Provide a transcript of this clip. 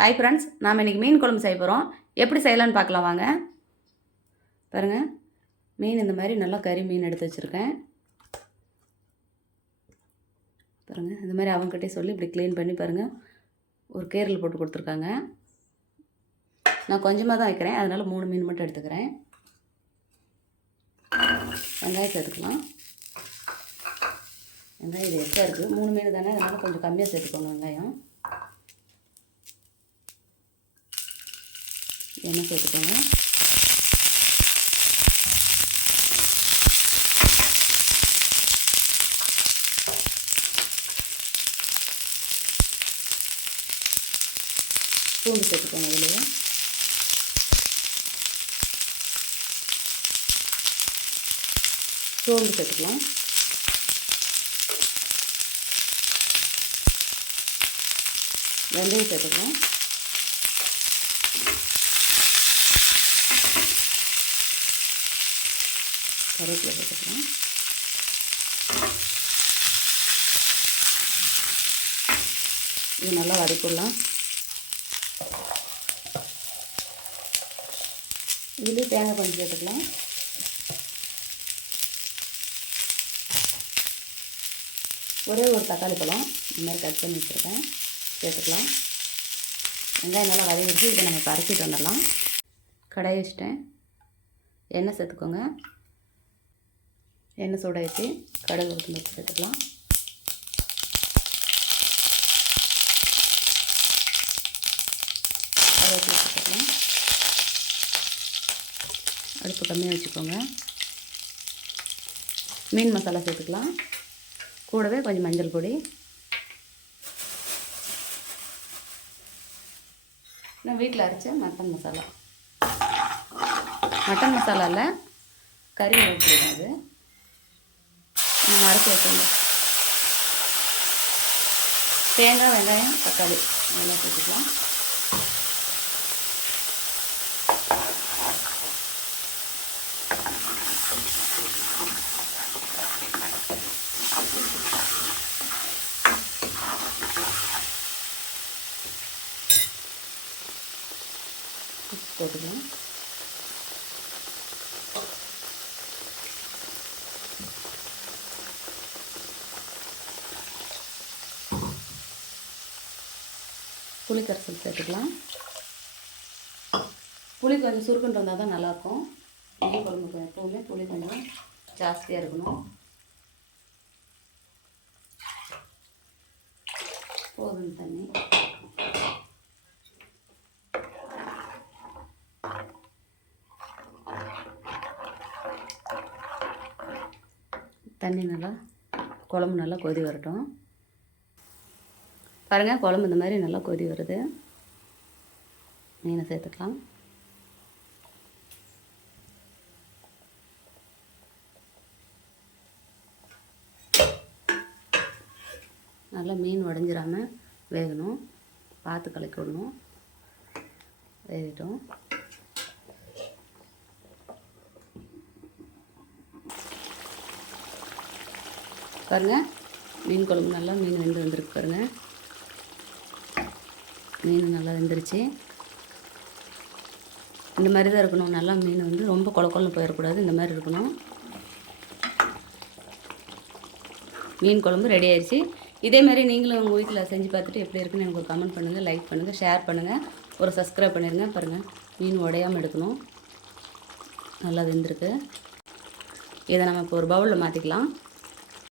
Hi friends நாம் இன்றைக்கி மீன் குழம்பு செய்ய போகிறோம் எப்படி செய்யலான்னு பார்க்கலாம் வாங்க. பாருங்கள் மீன் இந்த மாதிரி நல்லா கறி மீன் எடுத்து வச்சுருக்கேன். பாருங்கள் இந்த மாதிரி அவங்ககிட்டே சொல்லி இப்படி க்ளீன் பண்ணி பாருங்கள் ஒரு கேரில் போட்டு கொடுத்துருக்காங்க. நான் கொஞ்சமாக தான் வைக்கிறேன் அதனால் மூணு மீன் மட்டும் எடுத்துக்கிறேன். வெங்காயம் சேர்த்துக்கலாம் வெங்காயம் இது எக்ஸ்ட்ரா இருக்குது மூணு மீன் தானே அதனால் கொஞ்சம் கம்மியாக சேர்த்துக்கோங்க வெங்காயம். எண்ணெய் சேர்த்துக்கோங்க. பூண்டு சேர்த்துக்கோங்க இதுலேயே. சோம்பு சேர்த்துக்கலாம். வெந்தயம் சேர்த்துக்கலாம். கருவேப்பிலை போட்டுக்கலாம். இது நல்லா வதக்கிடலாம். இதுலேயே தேங்காய் பஞ்சு போட்டுக்கலாம். ஒரே ஒரு தக்காளி பழம். இந்த மாதிரி கட் பண்ணி வச்சுருக்கேன். சேர்த்துக்கலாம். வெங்காயம் நல்லா வதங்கிடுச்சு இதை நம்ம பறக்கிட்டு வந்துடலாம். கடாயை வச்சுட்டேன். எண்ணெய் சேர்த்துக்கோங்க. எண்ணெய் சூட வச்சு கடுகு உளுத்தம் சேர்த்துக்கலாம் கருவேப்பிலை சேர்த்துக்கலாம் அடுப்பு கம்மியாக வச்சுக்கோங்க. மீன் மசாலா சேர்த்துக்கலாம். கூடவே கொஞ்சம் மஞ்சள் பொடி. நான் வீட்டில் அரைச்ச மட்டன் மசாலா. மட்டன் மசாலாவில் கறி ஊற்றிடும் இந்த மாதிரி அரைச்சி தேங்காய் வெங்காயம் தக்காளி. நல்லா சேர்த்துக்கலாம். போட்டுக்கலாம். புளி கரைசல் சேர்த்துக்கலாம். புளி கொஞ்சம் சுருக்குன்னு இருந்தால் தான் நல்லாயிருக்கும். மீன் குழம்புக்கு எப்போவுமே புளி கொஞ்சம் ஜாஸ்தியாக இருக்கணும். போதும் தண்ணி. தண்ணி நல்லா குழம்பு நல்லா கொதி வரட்டும். பாருங்கள் குழம்பு இந்த மாதிரி நல்லா கொதி வருது. மீனை சேர்த்துக்கலாம். நல்லா மீன் உடஞ்சிராம வேகணும். பார்த்து கலக்கி விடணும். வேகட்டும். பாருங்கள் மீன் குழம்பு நல்லா மீன் வெந்து வந்திருக்கு பாருங்கள் மீன் நல்லா வெந்துருச்சு. இந்த மாதிரி தான் இருக்கணும். நல்லா மீன் வந்து ரொம்ப கொல போயிடக்கூடாது இந்த மாதிரி இருக்கணும். மீன் குழம்பு ரெடி ஆயிடுச்சு இதே மாதிரி நீங்களும் உங்கள் வீட்டில் செஞ்சு பார்த்துட்டு எப்படி இருக்குன்னு எனக்கு ஒரு கமெண்ட் பண்ணுங்கள் லைக் பண்ணுங்கள் ஷேர் பண்ணுங்கள் ஒரு சப்ஸ்கிரைப் பண்ணிடுங்க பாருங்கள் மீன் உடையாமல் எடுக்கணும். நல்லா வெந்திருக்கு. இதை நம்ம இப்போ ஒரு பவுலில் மாற்றிக்கலாம்